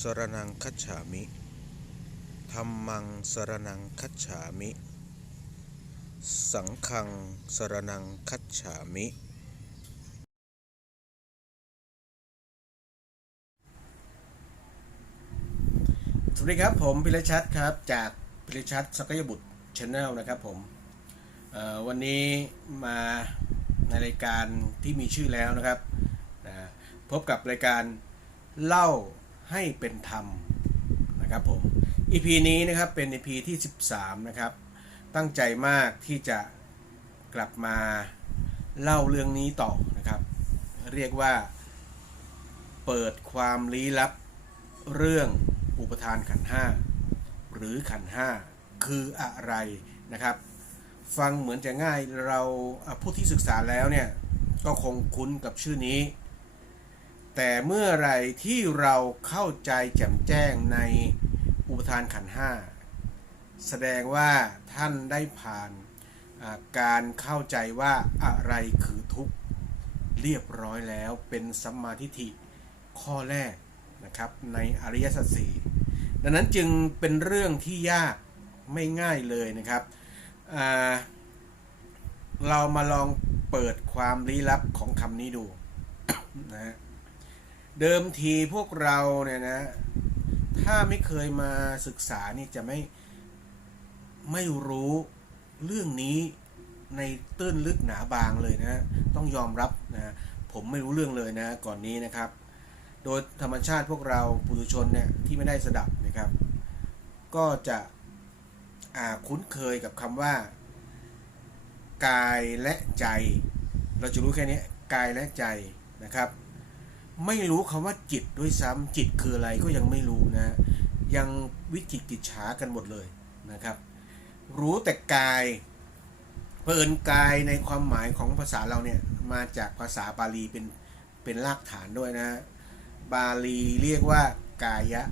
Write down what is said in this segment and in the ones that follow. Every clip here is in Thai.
สรนังคัจฉามิธรรมังสรนังคัจฉามิ สังฆังสรนังคัจฉามิ สวัสดีครับผมพิรชัดครับจากพิรชัดสกยบุตรชาแนลนะครับผมวันนี้มาในรายการที่มีชื่อแล้วนะครับ พบกับรายการเล่า ให้เป็นธรรมนะครับผม EP นี้นะครับเป็น EP ที่ 13 นะครับ ตั้งใจมากที่จะกลับมาเล่าเรื่องนี้ต่อนะครับ เรียกว่าเปิดความลี้ลับเรื่องอุปทานขันห้าหรือขันห้าคืออะไรนะครับ ฟังเหมือนจะง่ายเราผู้ที่ศึกษาแล้วเนี่ยก็คงคุ้นกับชื่อนี้ แต่เมื่อไรที่เราเข้าใจแจ่มแจ้งในอุปทานขันห้าแสดงว่าท่านได้ผ่านการเข้าใจว่าอะไรคือทุกข์เรียบร้อยแล้วเป็นสัมมาทิฏฐิข้อแรกนะครับในอริยสัจสี่ดังนั้นจึงเป็นเรื่องที่ยากไม่ง่ายเลยนะครับ เรามาลองเปิดความลี้ลับของคำนี้ดูนะฮะ เดิมทีพวกเราเนี่ยนะ ถ้าไม่เคยมาศึกษานี่จะไม่ไม่รู้เรื่องนี้ในตื้นลึกหนาบางเลยนะ ต้องยอมรับนะผมไม่รู้เรื่องเลยนะก่อนนี้นะครับ โดยธรรมชาติพวกเราปุถุชนเนี่ยที่ไม่ได้สดับนะครับ ก็จะคุ้นเคยกับคำว่า กายและใจ เราจะรู้แค่นี้กายและใจนะครับ ไม่รู้คำว่าจิตด้วยซ้ำจิตคืออะไรก็ยังไม่รู้นะ ยังวิจิกิจฉากันหมดเลยนะครับ รู้แต่กายเพิ่นกายในความหมายของภาษาเราเนี่ยมาจากภาษาบาลีเป็นเป็นรากฐานด้วยนะ บาลีเรียกว่ากายะ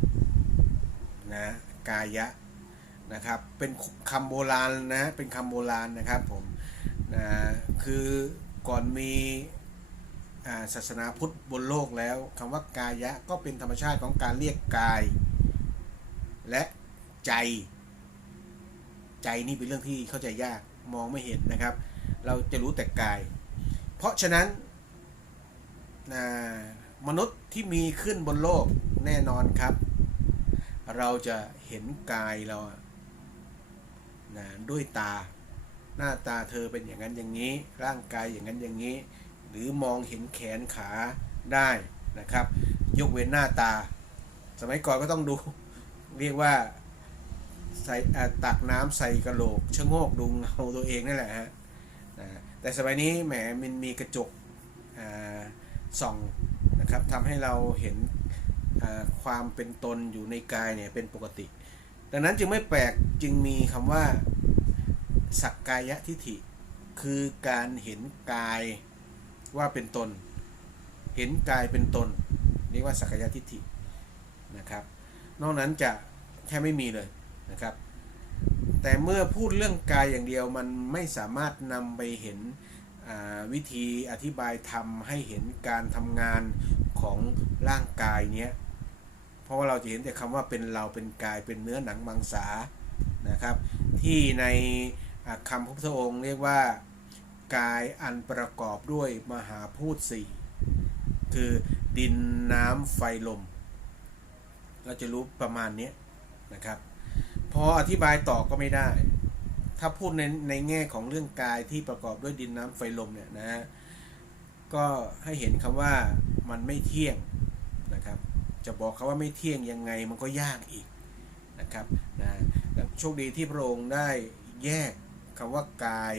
นะกายะนะครับเป็นคำโบราณนะเป็นคำโบราณนะครับผมนะคือก่อนมี ศาสนาพุทธบนโลกแล้วคำว่ากายะก็เป็นธรรมชาติของการเรียกกาย และใจ ใจนี่เป็นเรื่องที่เข้าใจยากมองไม่เห็นนะครับ เราจะรู้แต่กาย เพราะฉะนั้นมนุษย์ที่มีขึ้นบนโลกแน่นอนครับ เราจะเห็นกายเรานะด้วยตาหน้าตาเธอเป็นอย่างนั้นอย่างนี้ ร่างกายอย่างนั้นอย่างนี้ หรือมองเห็นแขนขาได้นะครับ ยกเว้นหน้าตา สมัยก่อนก็ต้องดู เรียกว่าใส่ตักน้ำใส่กระโหลกชะโงกดูเงาตัวเองนั่นแหละฮะแต่สมัยนี้แหมมันมีกระจกส่องนะครับทำให้เราเห็นความเป็นตนอยู่ในกายเนี่ยเป็นปกติ ดังนั้นจึงไม่แปลกจึงมีคำว่าสักกายทิฏฐิ คือการเห็นกาย ว่าเป็นตน เห็นกายเป็นตนเรียกว่าสักยทิฏฐินะครับ นอกนั้นจะแค่ไม่มีเลยนะครับ แต่เมื่อพูดเรื่องกายอย่างเดียวมันไม่สามารถนำไปเห็นวิธีอธิบายธรรมให้เห็นการทำงานของร่างกายเนี้ยเพราะว่าเราจะเห็นแต่คำว่าเป็นเราเป็นกายเป็นเนื้อหนังมังสานะครับ ที่ในคำพระพุทธองค์เรียกว่า กายอันประกอบด้วยมหาพูดสี่คือดินน้ำไฟลม เราจะรู้ประมาณนี้นะครับ พออธิบายต่อก็ไม่ได้ ถ้าพูดในในแง่ของเรื่องกายที่ประกอบด้วยดินน้ำไฟลมเนี่ยนะฮะก็ให้เห็นคำว่ามันไม่เที่ยงนะครับ จะบอกคาว่าไม่เที่ยงยังไงมันก็ยากอีกนะครับนะโชคดีที่พระองค์ได้แยกคำว่ากาย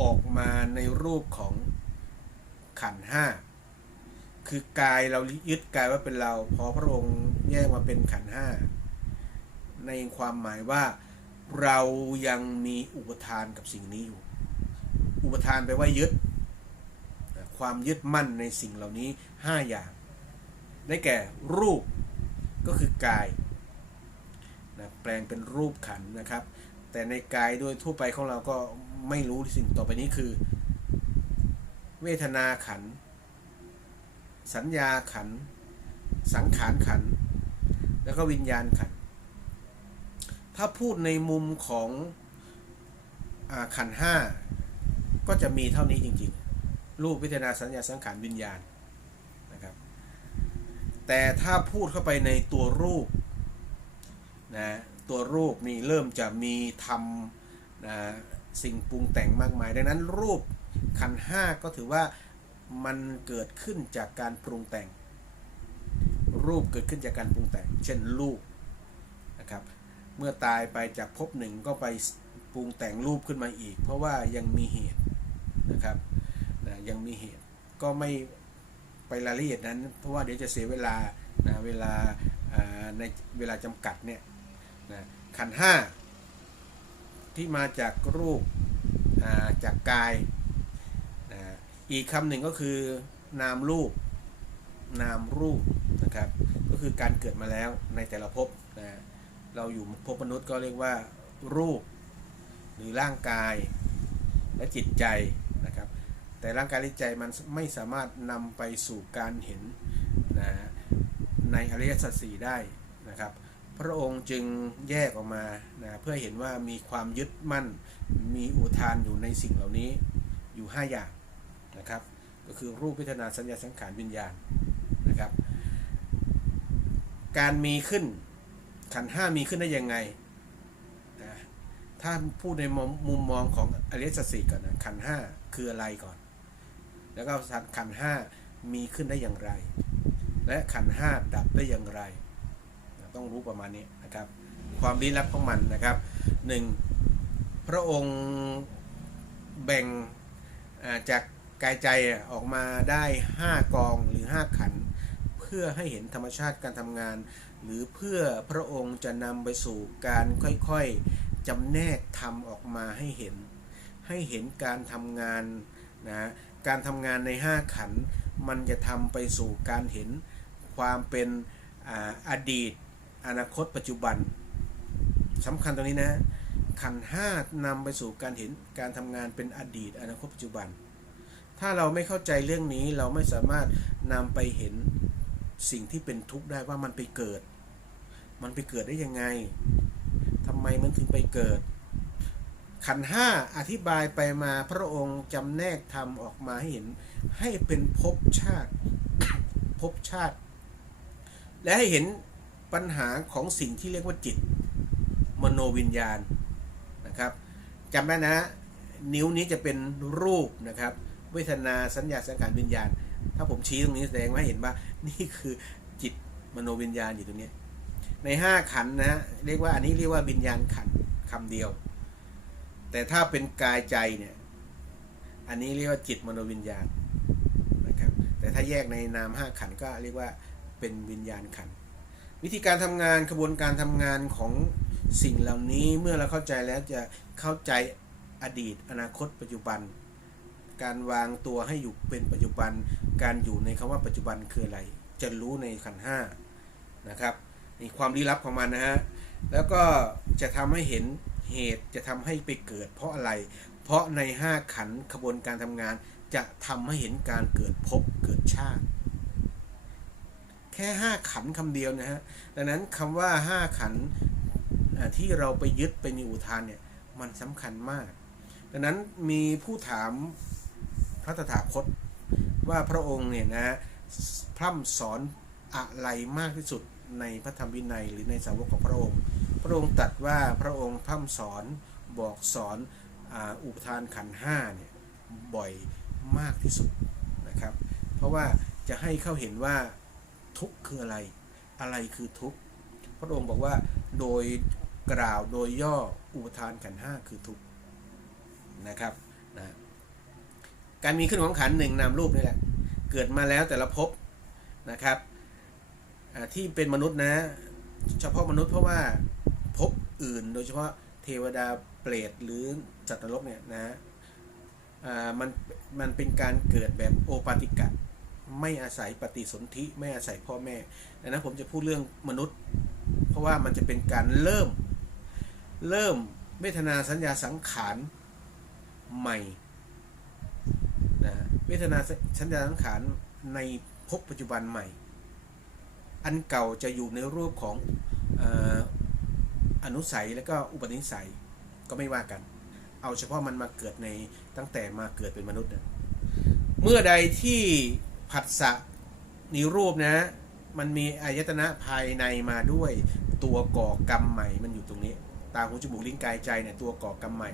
ออกมาในรูปของขันห้าคือกายเรายึดกายว่าเป็นเราพอพระองค์แยกมาเป็นขันห้าในความหมายว่าเรายังมีอุปทานกับสิ่งนี้อยู่ อุปทานแปลว่ายึด ความยึดมั่นในสิ่งเหล่านี้ 5 อย่าง ได้แก่รูปก็คือกายนะแปลงเป็นรูปขันนะครับ แต่ในกายโดยทั่วไปของเราก็ ไม่รู้สิ่งต่อไปนี้คือ เวทนาขัน สัญญาขัน สังขารขัน แล้วก็วิญญาณขัน ถ้าพูดในมุมของอขันห้าก็จะมีเท่านี้จริงๆ รูปเวทนาสัญญาสังขารวิญญาณนะครับ แต่ถ้าพูดเข้าไปในตัวรูปนะตัวรูปนี่เริ่มจะมีทำนะ สิ่งปรุงแต่งมากมาย ดังนั้นรูปขันห้าก็ถือว่ามันเกิดขึ้นจากการปรุงแต่ง รูปเกิดขึ้นจากการปรุงแต่ง เช่นรูปนะครับเมื่อตายไปจากภพหนึ่งก็ไปปรุงแต่งรูปขึ้นมาอีก เพราะว่ายังมีเหตุนะครับนะยังมีเหตุก็ไม่ไปรายละเอียดนั้น เพราะว่าเดี๋ยวจะเสียเวลานะเวลาในเวลาจำกัดเนี่ยนะขันห้า ที่มาจากรูปาจากกาย อีกคำหนึ่งก็คือนามรูป นามรูปนะครับ ก็คือการเกิดมาแล้วในแต่ละภพนะเราอยู่ภพมนุษย์ก็เรียกว่ารูป หรือร่างกายและจิตใจนะครับ แต่ร่างกายและจิตใจมันไม่สามารถนำไปสู่การเห็นนะในอริยสัจสี่ได้นะครับ พระองค์จึงแยกออกมานะเพื่อเห็นว่ามีความยึดมั่น มีอุทานอยู่ในสิ่งเหล่านี้อยู่ 5 อย่างนะครับ ก็คือรูปพิจารณาสัญญาสังขารวิญญาณนะครับ การมีขึ้นขันห้ามีขึ้นได้ยังไงนะถ้าพูดในมุมมองของอริยสัจสี่ก่อนนะขันห้าคืออะไรก่อน แล้วก็ขันห้ามีขึ้นได้อย่างไร และขันห้าดับได้อย่างไร ต้องรู้ประมาณนี้นะครับ ความลี้ลับของมันนะครับหนึ่งพระองค์แบ่งจากกายใจออกมาได้ 5 กองหรือ 5 ขัน เพื่อให้เห็นธรรมชาติการทำงาน หรือเพื่อพระองค์จะนำไปสู่การค่อยๆจำแนกทำออกมาให้เห็น ให้เห็นการทำงานนะการทำงานใน 5 ขัน มันจะทำไปสู่การเห็นความเป็นออดีต อนาคตปัจจุบันสำคัญตรงนี้นะ ขันห้านำไปสู่การเห็นการทำงานเป็นอดีต อนาคตปัจจุบัน ถ้าเราไม่เข้าใจเรื่องนี้เราไม่สามารถนำไปเห็นสิ่งที่เป็นทุกข์ได้ว่ามันไปเกิด มันไปเกิดได้ยังไงทำไมมันถึงไปเกิด ขันห้าอธิบายไปมาพระองค์จำแนกทำออกมาให้เห็น ให้เป็นภพชาติภพชาติ และให้เห็น ปัญหาของสิ่งที่เรียกว่าจิต มโนวิญญาณนะครับจำได้นะ นิ้วนี้จะเป็นรูปนะครับ เวทนาสัญญาสังขารวิญญาณ ถ้าผมชี้ตรงนี้แสดงว่าเห็นว่านี่คือจิตมโนวิญญาณอยู่ตรงนี้ ในห้าขันนะฮะเรียกว่าอันนี้เรียกว่าวิญญาณขันธ์คำเดียว แต่ถ้าเป็นกายใจเนี่ยอันนี้เรียกว่าจิตมโนวิญญาณนะครับแต่ถ้าแยกในนามห้าขันก็เรียกว่าเป็นวิญญาณขัน วิธีการทำงานกระบวนการทำงานของสิ่งเหล่านี้เมื่อเราเข้าใจแล้วจะเข้าใจอดีต อนาคต ปัจจุบัน การวางตัวให้อยู่เป็นปัจจุบัน การอยู่ในคำว่าปัจจุบันคืออะไร จะรู้ในขันห้านะครับนี่ความลี้ลับของมันนะฮะแล้วก็จะทำให้เห็นเหตุจะทำให้ไปเกิด เพราะอะไร เพราะในห้าขันขบวนการทำงานจะทำให้เห็นการเกิดภพเกิดชาติ แค่ห้าขันธ์คำเดียวนะฮะดังนั้นคำว่าห้าขันที่เราไปยึดไปในอุทานเนี่ยมันสำคัญมาก ดังนั้นมีผู้ถามพระตถาคตว่าพระองค์เนี่ยนะฮะพร่ำสอนอะไรมากที่สุดในพระธรรมวินัยหรือในสาวกของพระองค์ พระองค์ตรัสว่าพระองค์พร่ำสอนบอกสอนอ,อุปทานขันห้าเนี่ยบ่อยมากที่สุดนะครับ เพราะว่าจะให้เขาเห็นว่า ทุกข์คืออะไร อะไรคือทุกข์พระองค์บอกว่าโดยกล่าวโดยย่ออุปทานขันห้าคือทุกข์นะครับนะการมีขึ้นของขันหนึ่งนามรูปนี่แหละ เกิดมาแล้วแต่ละภพนะครับที่เป็นมนุษย์นะ เฉพาะมนุษย์เพราะว่าภพอื่น โดยเฉพาะเทวดาเปรตหรือจัตว์รกเนี่ยนะมันมันเป็นการเกิดแบบโอปาติกะ ไม่อาศัยปฏิสนธิไม่อาศัยพ่อแม่ดังนั้นผมจะพูดเรื่องมนุษย์ เพราะว่ามันจะเป็นการเริ่ม เริ่มเวทนาสัญญาสังขารใหม่นะเวทนาสัญญาสังขารในภพปัจจุบันใหม่ อันเก่าจะอยู่ในรูปของอออนุสัยและก็อุปนิสัยก็ไม่ว่ากัน เอาเฉพาะมันมาเกิดในตั้งแต่มาเกิดเป็นมนุษย์นะเมื่อใดที่ ผัสสะนิรูปนะ มันมีอายตนะภายในมาด้วยตัวก่อกรรมใหม่มันอยู่ตรงนี้ ตาหูจมูกลิ้นกายใจเนี่ยตัวก่อกรรมใหม่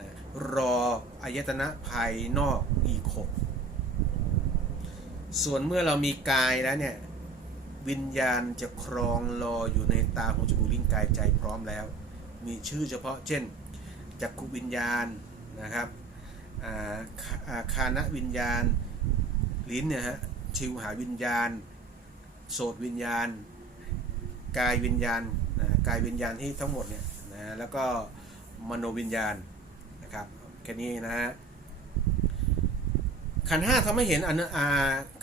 นะรออายตนะภายนอกอีกหกส่วนเมื่อเรามีกายแล้วเนี่ยวิญญาณจะครองรออยู่ในตาหูจมูกลิ้นกายใจพร้อมแล้ว มีชื่อเฉพาะเช่นจักขุวิญญาณนะครับอาคาอ่าคานวิญญาณ ลิ้นเนี่ยฮะชิวหาวิญญาณ โสตวิญญาณ กายวิญญาณนะกายวิญญาณที่ทั้งหมดเนี่ยนะแล้วก็มโนวิญญาณนะครับแค่นี้นะฮะขันห้าทำให้เห็นอนอา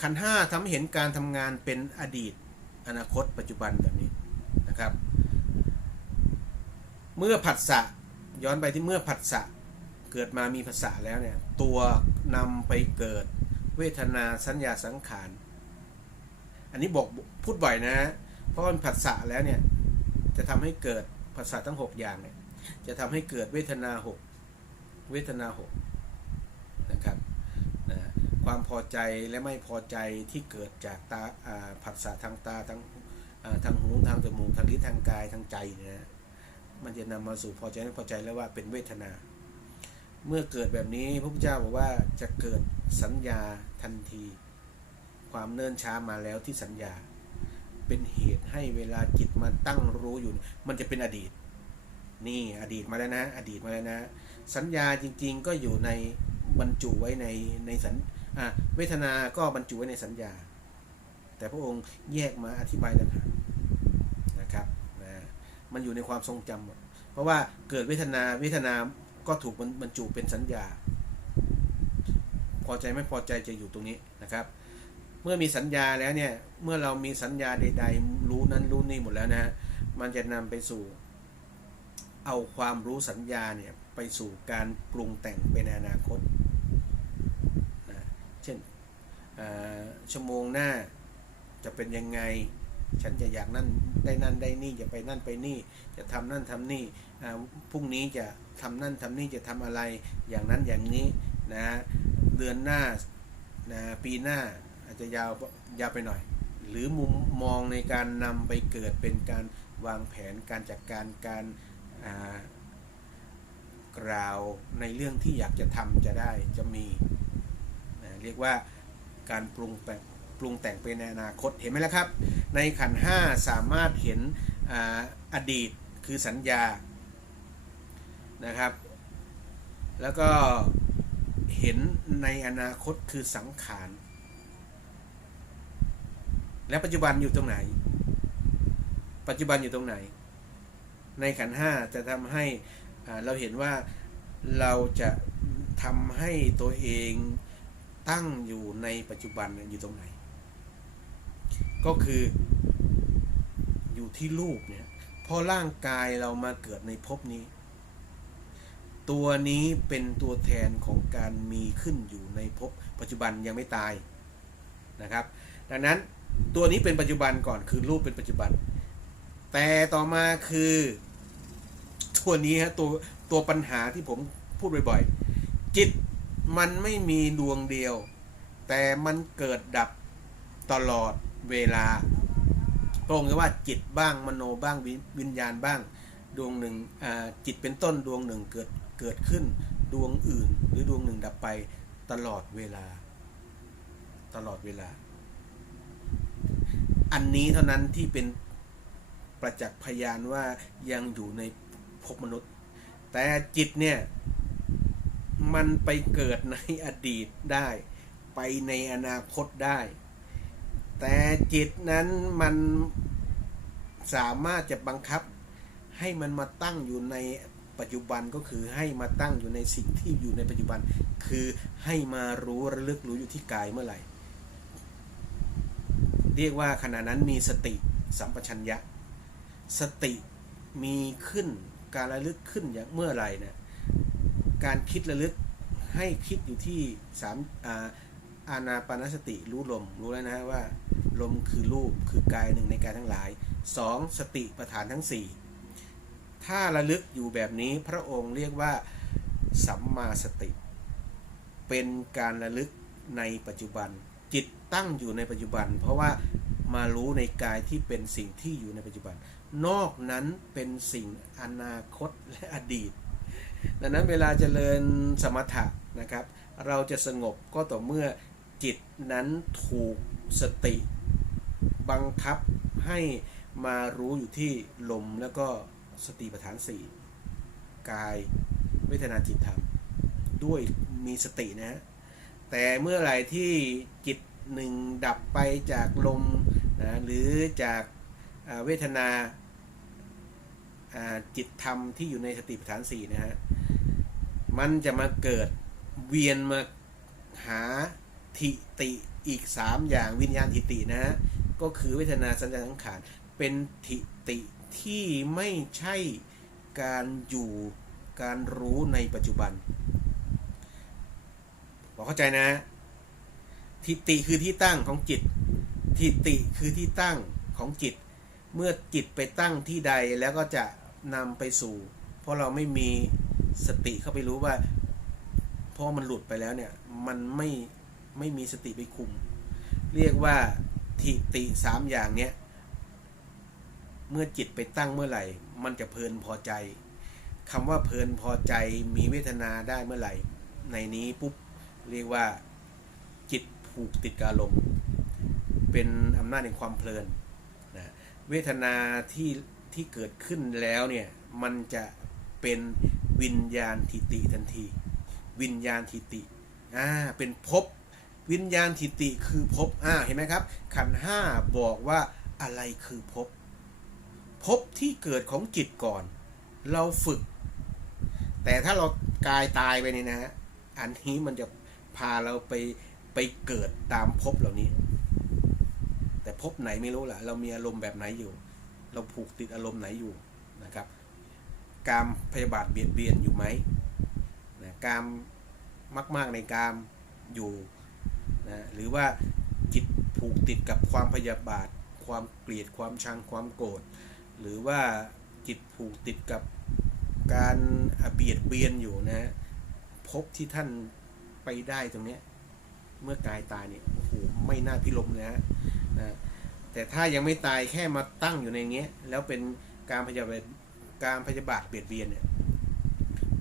ขันห้าทำให้เห็นการทำงานเป็นอดีตอนาคตปัจจุบันแบบนี้นะครับ เมื่อผัสสะย้อนไปที่เมื่อผัสสะเกิดมามีผัสสะแล้วเนี่ยตัวนำไปเกิด เวทนาสัญญาสังขาร อันนี้บอกพูดบ่อยนะ เพราะมันผัสสะแล้วเนี่ย จะทำให้เกิดผัสสะทั้ง 6 อย่างเนี่ย จะทำให้เกิดเวทนา 6 เวทนา6นะครับนะความพอใจและไม่พอใจที่เกิดจากตาผัสสะทางตาทางทางหูทางจมูกทางลิ้นทางกายทางใจเนี่ยนะมันจะนำมาสู่พอใจไม่พอใจแล้วว่าเป็นเวทนา เมื่อเกิดแบบนี้พระพุทธเจ้าบอกว่าจะเกิด สัญญาทันที ความเนิ่นช้ามาแล้วที่สัญญา เป็นเหตุให้เวลาจิตมาตั้งรู้อยู่ มันจะเป็นอดีต นี่อดีตมาแล้วนะ อดีตมาแล้วนะ สัญญาจริง ๆ ก็อยู่ในบรรจุไว้ในในสัญอ่าเวทนา ก็บรรจุไว้ในสัญญา แต่พระองค์แยกมาอธิบายต่างหากนะครับนะมันอยู่ในความทรงจำหมด เพราะว่าเกิดเวทนา เวทนา ก็ถูกบรรจุเป็นสัญญา พอใจไม่พอใจจะอยู่ตรงนี้นะครับ เมื่อมีสัญญาแล้วเนี่ย เมื่อเรามีสัญญาใด ๆ รู้นั้นรู้นี่หมดแล้วนะฮะมันจะนำไปสู่ เอาความรู้สัญญาเนี่ยไปสู่การปรุงแต่งเป็นอนาคตนะเช่นชั่วโมงหน้าจะเป็นยังไง ฉันจะอยากนั่นได้นั่นได้นี่จะไปนั่นไปนี่ จะทำนั่นทำนี่พรุ่งนี้จะทำนั่นทำนี่จะทำอะไรอย่างนั้นอย่างนี้นะ เดือนหน้านะปีหน้าอาจจะยาวยาวไปหน่อย หรือมุมมองในการนำไปเกิดเป็นการวางแผนการจัดการการกล่าวในเรื่องที่อยากจะทำจะได้จะมีนะเรียกว่าการปรุงแต่งปรุงแต่งเป็นในอนาคตเห็นไหมล่ะครับ ในขันห้าสามารถเห็นออดีตคือสัญญานะครับ แล้วก็ เห็นในอนาคตคือสังขาร และปัจจุบันอยู่ตรงไหน ปัจจุบันอยู่ตรงไหน ในขันห้าจะทำให้เราเห็นว่าเราจะทำให้ตัวเองตั้งอยู่ในปัจจุบันอยู่ตรงไหน ก็คืออยู่ที่รูปเนี่ยพราะร่างกายเรามาเกิดในภพนี้ ตัวนี้เป็นตัวแทนของการมีขึ้นอยู่ในภพปัจจุบันยังไม่ตายนะครับ ดังนั้นตัวนี้เป็นปัจจุบันก่อนคือรูปเป็นปัจจุบัน แต่ต่อมาคือตัวนี้ฮะตัวตัวปัญหาที่ผมพูดบ่อยๆ จิตมันไม่มีดวงเดียว แต่มันเกิดดับตลอดเวลาพระองค์จะว่าจิตบ้างมโนบ้างวิญญาณบ้าง ดวงหนึ่งจิตเป็นต้นดวงหนึ่งเกิด เกิดขึ้นดวงอื่น หรือดวงหนึ่งดับไปตลอดเวลา ตลอดเวลา อันนี้เท่านั้นที่เป็นประจักษ์พยานว่ายังอยู่ในภพมนุษย์ แต่จิตเนี่ย มันไปเกิดในอดีตได้ ไปในอนาคตได้ แต่จิตนั้นมันสามารถจะบังคับให้มันมาตั้งอยู่ใน ปัจจุบันก็คือให้มาตั้งอยู่ในสิ่งที่อยู่ในปัจจุบัน คือให้มารู้ระลึกรู้อยู่ที่กายเมื่อไหร่ เรียกว่าขณะนั้นมีสติสัมปชัญญะ สติมีขึ้นการระลึกขึ้นอย่างเมื่อไหร่นี่ยการคิดระลึกให้คิดอยู่ที่สามอาอานาปนสติรู้ลมรู้แล้วนะว่า ลมคือรูปคือกายหนึ่งในกายทั้งหลายสองสติประธานทั้งสี่ ถ้าระลึกอยู่แบบนี้พระองค์เรียกว่าสัมมาสติ เป็นการระลึกในปัจจุบัน จิตตั้งอยู่ในปัจจุบัน เพราะว่ามารู้ในกายที่เป็นสิ่งที่อยู่ในปัจจุบัน นอกนั้นเป็นสิ่งอนาคตและอดีต ดังนั้นเวลาเจริญสมถะนะครับ เราจะสงบก็ต่อเมื่อจิตนั้นถูกสติ บังคับให้มารู้อยู่ที่ลมแล้วก็ สติปัฏฐานสี่กายเวทนาจิตธรรม ด้วยมีสตินะฮะแต่เมื่อไหร่ที่จิตหนึ่งดับไปจากลมนะหรือจากเวทนาอ่าจิตธรรมที่อยู่ในสติปัฏฐานสี่นะฮะมันจะมาเกิดเวียนมาหาทิติอีก 3 อย่างวิญญาณทิตินะฮะก็คือเวทนาสัญญาสังขารเป็นทิติ ที่ไม่ใช่การอยู่การรู้ในปัจจุบันบอกเข้าใจนะ ทิติคือที่ตั้งของจิต ทิติคือที่ตั้งของจิต เมื่อจิตไปตั้งที่ใดแล้วก็จะนำไปสู่ เพราะเราไม่มีสติเข้าไปรู้ว่าเพราะมันหลุดไปแล้วเนี่ย มันไม่ไม่มีสติไปคุม เรียกว่าทิติสามอย่างเนี้ย เมื่อจิตไปตั้งเมื่อไหร่ มันจะเพลินพอใจคำว่าเพลินพอใจมีเวทนาได้เมื่อไหร่ ในนี้ปุ๊บเรียกว่าจิตผูกติดกับอารมณ์ เป็นอำนาจแห่งความเพลินนะเวทนาที่ที่เกิดขึ้นแล้วเนี่ยมันจะเป็นวิญญาณทิติทันที วิญญาณทิติอ่าเป็นภพวิญญาณทิติคือภพอ่าเห็นไหมครับ ขันห้าบอกว่าอะไรคือภพ ภพที่เกิดของจิตก่อน เราฝึก แต่ถ้าเรากายตายไปนี่นะฮะอันนี้มันจะพาเราไปไปเกิดตามภพเหล่านี้ แต่ภพไหนไม่รู้ล่ะ เรามีอารมณ์แบบไหนอยู่ เราผูกติดอารมณ์ไหนอยู่นะครับ กามพยาบาทเบียดเบียนอยู่ไหมนะกามมาก ๆในกามอยู่นะหรือว่าจิตผูกติดกับความพยาบาท ความเกลียดความชังความโกรธ หรือว่าจิตผูกติดกับการเบียดเบียนอยู่นะฮะพบที่ท่านไปได้ตรงเนี้ยเมื่อกายตายเนี่ยโอ้โหไม่น่าพิลมเลยฮะนะแต่ถ้ายังไม่ตายแค่มาตั้งอยู่ในเงี้ย แล้วเป็นการพยาบาทการพยาบาทเบียดเบียนเนี่ย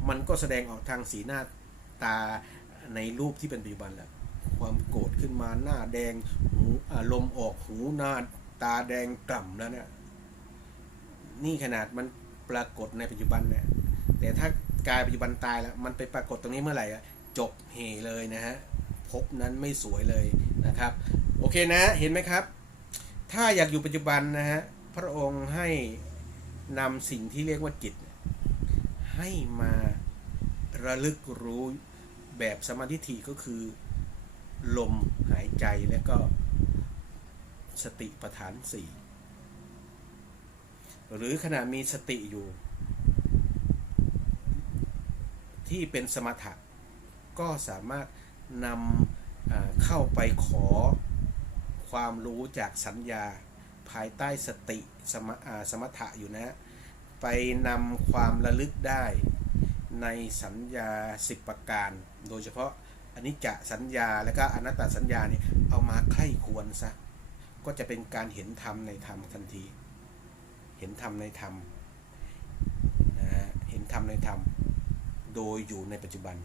มันก็แสดงออกทางสีหน้าตาในรูปที่เป็นปัจจุบันแหละความโกรธขึ้นมาหน้าแดงหูอารมออกหูหน้าตาแดงกล่ำแล้วเนี่ย นี่ขนาดมันปรากฏในปัจจุบันเนี่ยแต่ถ้ากายปัจจุบันตายแล้ว มันไปปรากฏตรงนี้เมื่อไหร่อะจบเหเลยนะฮะพบนั้นไม่สวยเลยนะครับ โอเคนะเห็นไหมครับ ถ้าอยากอยู่ปัจจุบันนะฮะพระองค์ให้นำสิ่งที่เรียกว่าจิต ให้มาระลึกรู้แบบสมาธิฐิก็คือ ลมหายใจและก็สติปัฏฐานสี่ หรือขณะมีสติอยู่ ที่เป็นสมถะก็สามารถนำเข้าไปขอความรู้จากสัญญาภายใต้สติสมสมถะอยู่นะไปนำความระลึกได้ในสัญญาสิบประการ โดยเฉพาะอนิจจสัญญาและก็อนัตตสัญญาเนี่ยเอามาไข้ควรซะ ก็จะเป็นการเห็นธรรมในธรรมทันที เห็นธรรมในธรรมนะฮะเห็นธรรมในธรรม โดยอยู่ในปัจจุบัน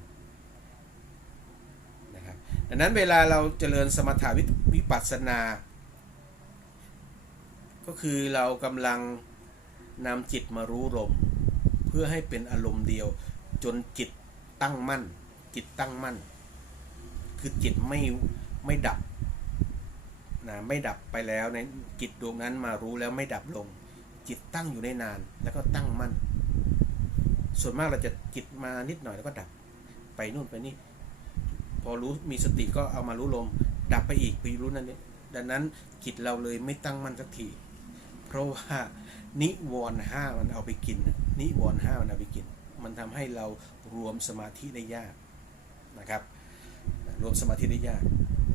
นะครับดังนั้นเวลาเราเจริญสมถาวิวิปัสสนา ก็คือเรากำลังนำจิตมารู้ลม เพื่อให้เป็นอารมณ์เดียวจนจิตตั้งมั่น จิตตั้งมั่น คือจิตไม่ไม่ดับนะไม่ดับไปแล้วในจิตดวงนั้นมารู้แล้วไม่ดับลง จิตตั้งอยู่ได้นาน แล้วก็ตั้งมั่น ส่วนมากเราจะจิตมานิดหน่อยแล้วก็ดับ ไปนู่นไปนี่ พอรู้มีสติก็เอามารู้ลม ดับไปอีกไปรู้นั่นนี่ดังนั้นจิตเราเลยไม่ตั้งมั่นสักที เพราะว่านิวรณ์ห้ามันเอาไปกิน นิวรณ์ห้ามันเอาไปกิน มันทำให้เรารวมสมาธิได้ยากนะครับ รวมสมาธิได้ยาก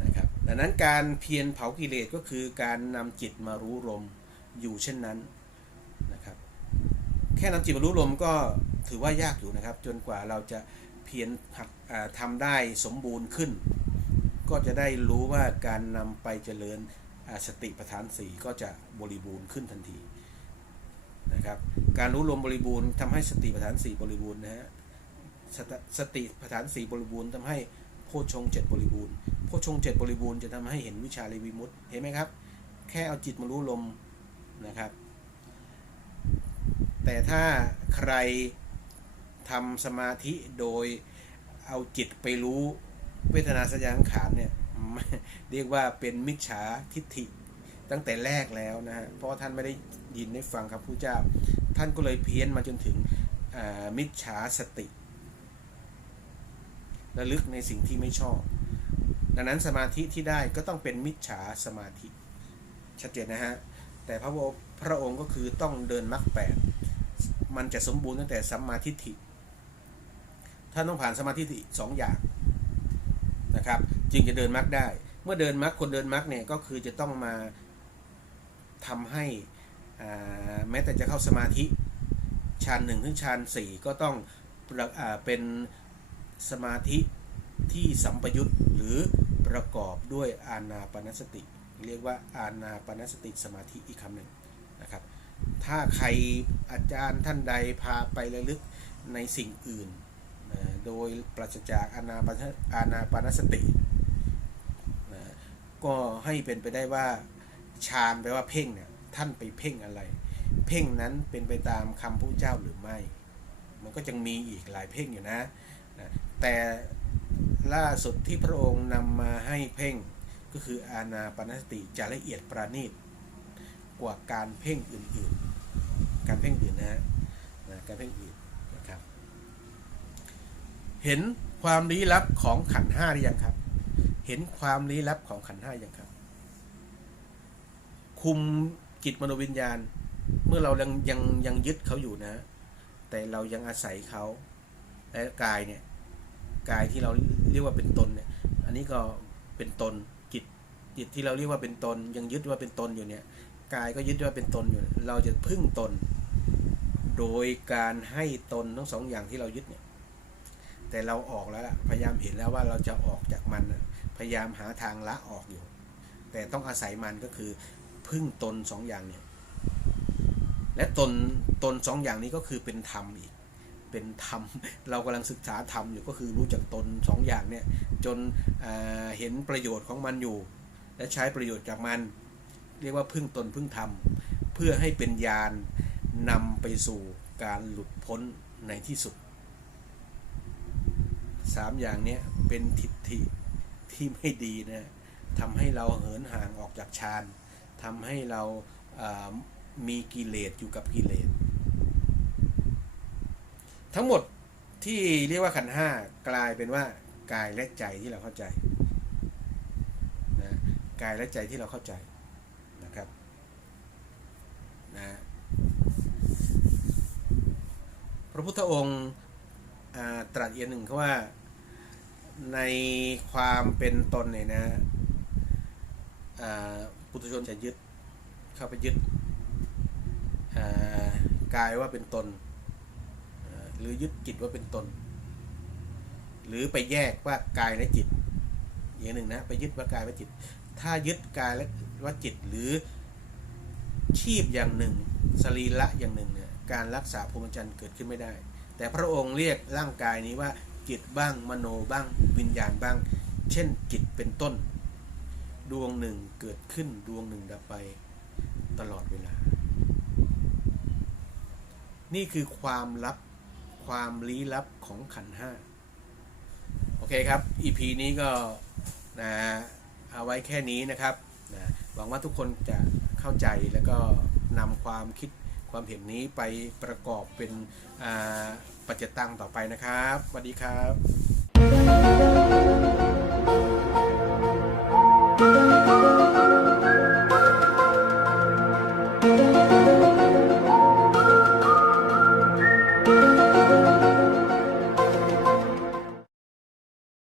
นะครับ ดังนั้นการเพียรเผากิเลสก็คือการนำจิตมารู้ลมอยู่เช่นนั้น แค่นำจิตมารู้ลมก็ถือว่ายากอยู่นะครับ จนกว่าเราจะเพียรหัดทำได้สมบูรณ์ขึ้น ก็จะได้รู้ว่าการนำไปเจริญสติปัฏฐานสี่ก็จะบริบูรณ์ขึ้นทันทีนะครับการรู้ลมบริบูรณ์ทำให้สติปัฏฐานสี่บริบูรณ์นะฮะสตสติปัฏฐานสี่บริบูรณ์ทำให้โพชฌงเจ็ดบริบูรณ์โพชฌงเจ็ดบริบูรณ์จะทำให้เห็นวิชาเลวิมุตเห็นไหมครับ แค่เอาจิตมารู้ลมนะครับ แต่ถ้าใครทำสมาธิโดยเอาจิตไปรู้เวทนาสัญญาสังขารเนี่ยเรียกว่าเป็นมิจฉาทิฏฐิตั้งแต่แรกแล้วนะฮะเพราะท่านไม่ได้ยินได้ฟังครับผู้เจ้า ท่านก็เลยเพี้ยนมาจนถึงมิจฉาสติระลึกในสิ่งที่ไม่ชอบ ดังนั้นสมาธิที่ได้ก็ต้องเป็นมิจฉาสมาธิ ชัดเจนนะฮะ แต่พระองค์พระองค์ก็คือต้องเดินมรรคแปด มันจะสมบูรณ์ตั้งแต่สัมมาทิฏฐิท่านต้องผ่านสมาธิฏฐิสองอย่างนะครับ จึงจะเดินมรรคได้ เมื่อเดินมรรคคนเดินมรรคเนี่ยก็คือจะต้องมาทำให้อ่าแม้แต่จะเข้าสมาธิฌานหนึ่งถึงฌานสี่ก็ต้องเป็นสมาธิที่สัมปยุตหรือประกอบด้วยอานาปนสติ เรียกว่าอานาปนสติสมาธิอีกคำหนึ่งนะครับ ถ้าใครอาจารย์ท่านใดพาไประลึกในสิ่งอื่น โดยปราศจากอานาปานอานาปานสติ ก็ให้เป็นไปได้ว่าฌานแปลว่าเพ่งเนี่ยท่านไปเพ่งอะไร เพ่งนั้นเป็นไปตามคำพระเจ้าหรือไม่ มันก็ยังมีอีกหลายเพ่งอยู่นะนะแต่ล่าสุดที่พระองค์นำมาให้เพ่งก็คืออานาปานสติจะละเอียดประณีต กว่าการเพ่งอื่นๆ การเพ่งอื่นนะฮะการเพ่งอื่นนะครับ เห็นความลี้ลับของขันห้าหรือยังครับ เห็นความลี้ลับของขันห้ายังครับ คุมจิตมโนวิญญาณ เมื่อเรายังยังยังยึดเขาอยู่นะ แต่เรายังอาศัยเขาและกายเนี่ยกายที่เราเรียกว่าเป็นตนเนี่ย อันนี้ก็เป็นตนจิตจิตที่เราเรียกว่าเป็นตน ยังยึดว่าเป็นตนอยู่เนี่ย กายก็ยึดว่าเป็นตนอยู่ เราจะพึ่งตน โดยการให้ตนทั้งสองอย่างที่เรายึดเนี่ยแต่เราออกแล้วล่ะพยายามเห็นแล้วว่าเราจะออกจากมันพยายามหาทางละออกอยู่ แต่ต้องอาศัยมันก็คือพึ่งตนสองอย่างเนี่ยและตนตนสองอย่างนี้ก็คือเป็นธรรมอีก เป็นธรรม เรากำลังศึกษาธรรมอยู่ก็คือรู้จักตนสองอย่างเนี่ยจนอ่าเห็นประโยชน์ของมันอยู่ และใช้ประโยชน์จากมัน เรียกว่าพึ่งตนพึ่งธรรม เพื่อให้เป็นญาณนำไปสู่การหลุดพ้นในที่สุดสามอย่างนี้เป็นทิฏฐิที่ไม่ดีนะทำให้เราเหินห่างออกจากฌานทำให้เราามีกิเลสอยู่กับกิเลส ทั้งหมดที่เรียกว่าขันห้ากลายเป็นว่ากายและใจที่เราเข้าใจนะกายและใจที่เราเข้าใจ นะพระพุทธองค์ตรัสอียนหนึ่งเขาว่าในความเป็นตนเนี่ยนะปุถุชนจะยึดเข้าไปยึดกายว่าเป็นตน หรือยึดจิตว่าเป็นตน หรือไปแยกว่ากายและจิตอย่างหนึ่งนะไปยึดว่ากายว่าจิต ถ้ายึดกายและว่าจิตหรือ ชีพอย่างหนึ่ง สรีระอย่างหนึ่งเนี่ยการรักษาพรหมจรรย์เกิดขึ้นไม่ได้ แต่พระองค์เรียกร่างกายนี้ว่าจิตบ้างมโนบ้าง วิญญาณบ้าง เช่นจิตเป็นต้น ดวงหนึ่งเกิดขึ้นดวงหนึ่งดับไปตลอดเวลา นี่คือความลับความลี้ลับของขันห้าโอเคครับ EP นี้ก็นะเอาไว้แค่นี้นะครับนะหวังว่าทุกคนจะ เข้าใจแล้วก็นำความคิดความเห็นนี้ไปประกอบเป็นปัจจตังต่อไปนะครับสวัสดีครับ